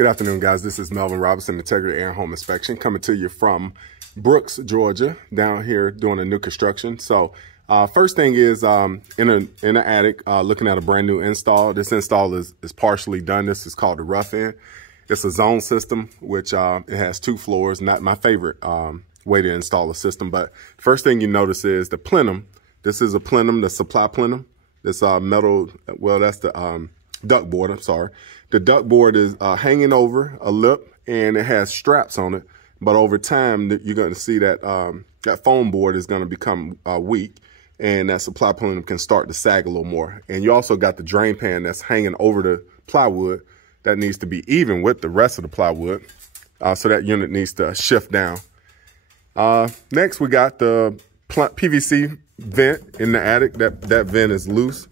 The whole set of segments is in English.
Good afternoon, guys. This is Melvin Robinson, Integrity Air and Home Inspection, coming to you from Brooks, Georgia, down here doing a new construction. So first thing is in an attic, looking at a brand new install. This install is partially done. This is called the rough end. It's a zone system, which it has 2 floors. Not my favorite way to install a system, but first thing you notice is the plenum. This is a plenum, the supply plenum. This metal, well, that's the duct board, I'm sorry. The duct board is hanging over a lip and it has straps on it. But over time, you're going to see that that foam board is going to become weak, and that supply plenum can start to sag a little more. And you also got the drain pan that's hanging over the plywood that needs to be even with the rest of the plywood. So that unit needs to shift down. Next, we got the PVC vent in the attic. That vent is loose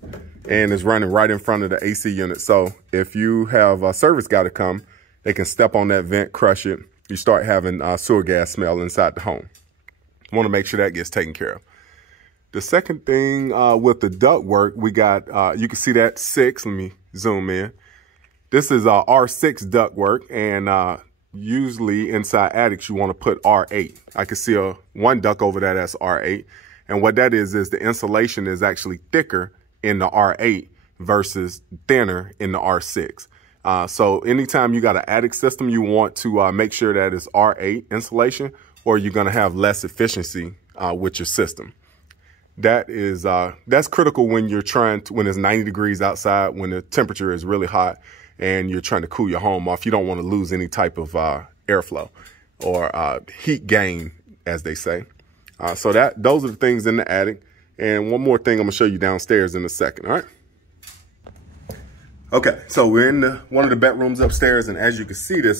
and is running right in front of the AC unit. So if you have a service guy to come, they can step on that vent, crush it. You start having sewer gas smell inside the home. Want to make sure that gets taken care of. The second thing with the duct work, we got, you can see that 6. Let me zoom in. This is R6 duct work, and usually inside attics, you want to put R8. I can see one duct over there that's R8. And what that is the insulation is actually thicker in the R8 versus thinner in the R6. So anytime you got an attic system, you want to make sure that it's R8 insulation, or you're going to have less efficiency with your system. That's critical when you're when it's 90 degrees outside, when the temperature is really hot and you're trying to cool your home off. You don't want to lose any type of airflow or heat gain, as they say. So those are the things in the attic. And one more thing I'm gonna show you downstairs in a second, all right? Okay, so we're in one of the bedrooms upstairs, and as you can see, this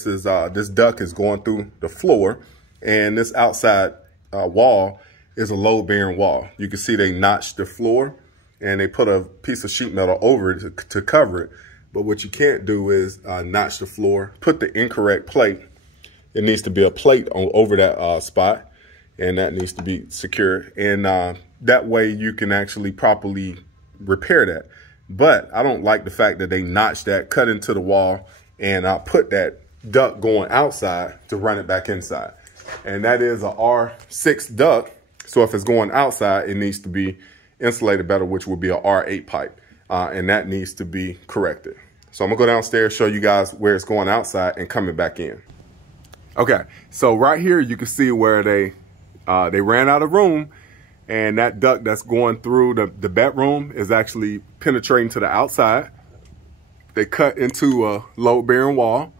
duct is going through the floor, and this outside wall is a load-bearing wall. You can see they notched the floor, and they put a piece of sheet metal over it to cover it. But what you can't do is notch the floor, put the incorrect plate. It needs to be a plate over that spot, and that needs to be secured. And that way you can actually properly repair that. But I don't like the fact that they notched that, cut into the wall, and put that duct going outside to run it back inside. And that is a R6 duct. So if it's going outside, it needs to be insulated better, which would be a R8 pipe. And that needs to be corrected. So I'm gonna go downstairs, show you guys where it's going outside and coming back in. Okay, so right here you can see where they ran out of room, and that duct that's going through the bedroom is actually penetrating to the outside. They cut into a load-bearing wall.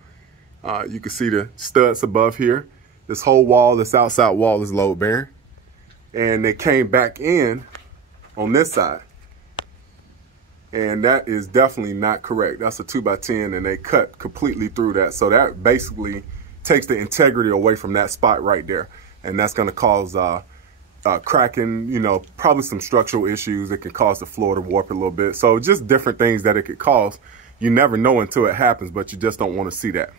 You can see the studs above here. This whole wall, this outside wall, is load-bearing. And they came back in on this side. And that is definitely not correct. That's a 2x10, and they cut completely through that. So that basically takes the integrity away from that spot right there. And that's gonna cause cracking, probably some structural issues. It can cause the floor to warp a little bit. So just different things that it could cause. You never know until it happens, but you just don't want to see that.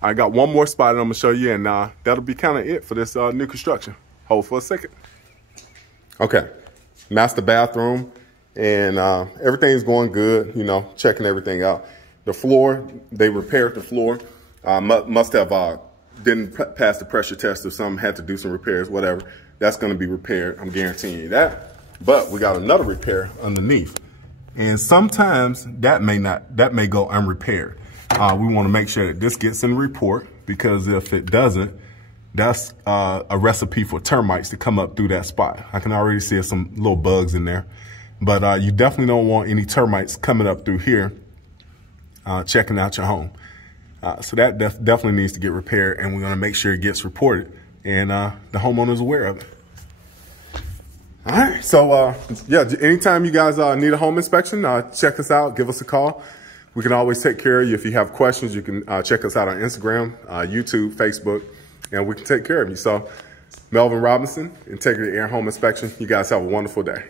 I got one more spot that I'm gonna show you, and that'll be kind of it for this new construction. Hold for a second. Okay, master bathroom, and everything's going good, checking everything out. The floor, they repaired the floor. Must have didn't pass the pressure test or something, had to do some repairs, whatever. That's gonna be repaired, I'm guaranteeing you that. But we got another repair underneath. And sometimes that may go unrepaired. We wanna make sure that this gets in the report, because if it doesn't, that's a recipe for termites to come up through that spot. I can already see some little bugs in there. But you definitely don't want any termites coming up through here, checking out your home. So that definitely needs to get repaired, and we're gonna make sure it gets reported, and the homeowner's aware of it. All right, so yeah, anytime you guys need a home inspection, check us out, give us a call. We can always take care of you. If you have questions, you can check us out on Instagram, YouTube, Facebook, and we can take care of you. So Melvin Robinson, Integrity Air and Home Inspection. You guys have a wonderful day.